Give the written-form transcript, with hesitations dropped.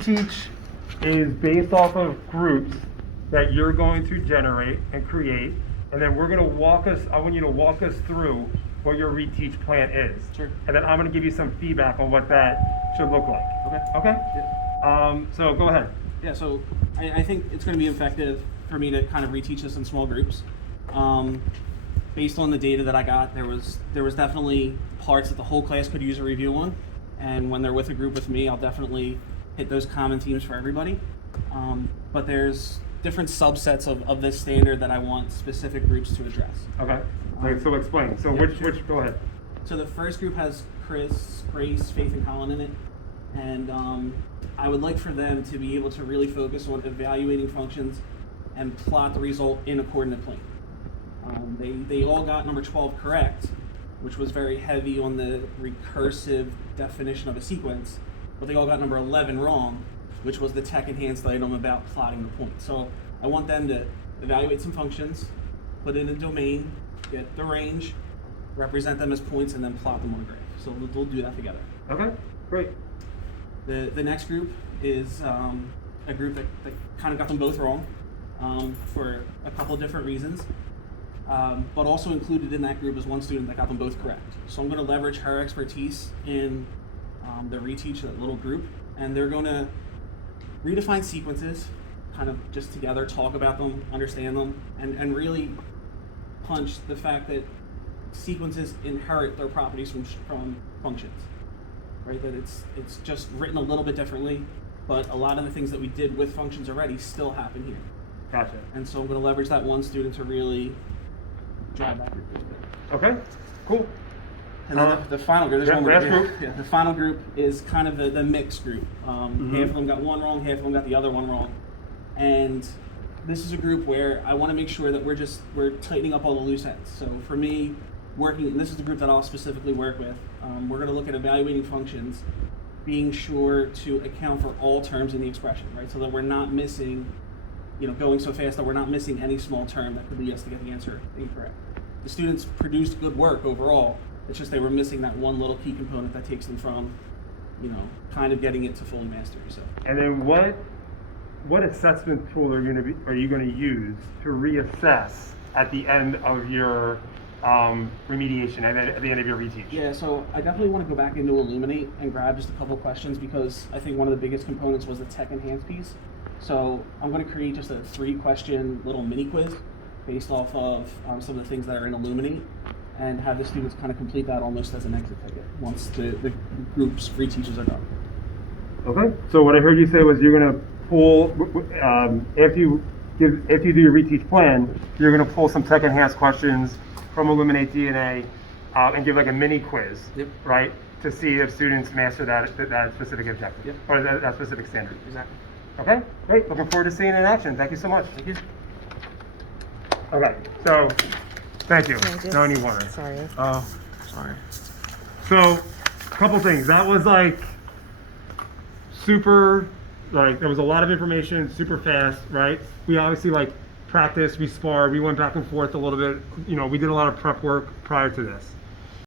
Teach is based off of groups that you're going to generate and create, and then we're going to I want you to walk us through what your reteach plan is. Sure. And then I'm going to give you some feedback on what that should look like. Okay. Okay? Yeah. So go ahead. Yeah, so I think it's going to be effective for me to kind of reteach this in small groups. Based on the data that I got, there was definitely parts that the whole class could use a review on, and when they're with a group with me, I'll definitely hit those common themes for everybody. But there's different subsets of this standard that I want specific groups to address. Okay. So explain. So Yeah, which go ahead. So the first group has Chris, Grace, Faith, and Colin in it, and I would like for them to be able to really focus on evaluating functions and plot the result in a coordinate plane. They all got number 12 correct, which was very heavy on the recursive definition of a sequence, but they all got number 11 wrong, which was the tech enhanced item about plotting the point. So I want them to evaluate some functions, put in a domain, get the range, represent them as points, and then plot them on a graph. So we'll do that together. Okay. Great. The next group is a group that kind of got them both wrong for a couple of different reasons. But also included in that group is one student that got them both correct. So I'm going to leverage her expertise in the reteach, that little group, and they're going to redefine sequences, kind of just together, talk about them, understand them, and really punch the fact that sequences inherit their properties from functions, right? That it's just written a little bit differently, but a lot of the things that we did with functions already still happen here. Gotcha. And so I'm going to leverage that one student to really drive that group a little bit. Okay. Cool. And then the final group, there's yeah, one more. last group. Yeah, the final group is kind of the mixed group. Half of them got one wrong, half of them got the other one wrong. And this is a group where I want to make sure that we're tightening up all the loose ends. So for me, and this is the group that I'll specifically work with, we're going to look at evaluating functions, being sure to account for all terms in the expression, right? So that we're not missing, going so fast that we're not missing any small term that could lead us to get the answer incorrect. The students produced good work overall. It's just they were missing that one little key component that takes them from, kind of getting it to fully mastery. So. And then what assessment tool are you going to use to reassess at the end of your remediation, at the end of your reteach? Yeah, so I definitely want to go back into Illuminate and grab just a couple of questions, because I think one of the biggest components was the tech enhanced piece. So I'm going to create just a 3-question little mini quiz based off of some of the things that are in Illuminate, and have the students kind of complete that almost as an exit ticket once the group's reteaches are done. Okay. So what I heard you say was you're going to pull after you do your reteach plan, you're going to pull some tech enhanced questions from Illuminate DNA and give like a mini quiz, Yep. right, to see if students master that specific objective, Yep. or that specific standard. Exactly. Okay, great. Looking forward to seeing it in action. Thank you so much. Thank you. Okay, so thank you. Can I just- No, I need water. Sorry. Oh, sorry. So, a couple things. That was like super, like there was a lot of information, super fast, right? We obviously practiced, we sparred, we went back and forth a little bit. We did a lot of prep work prior to this.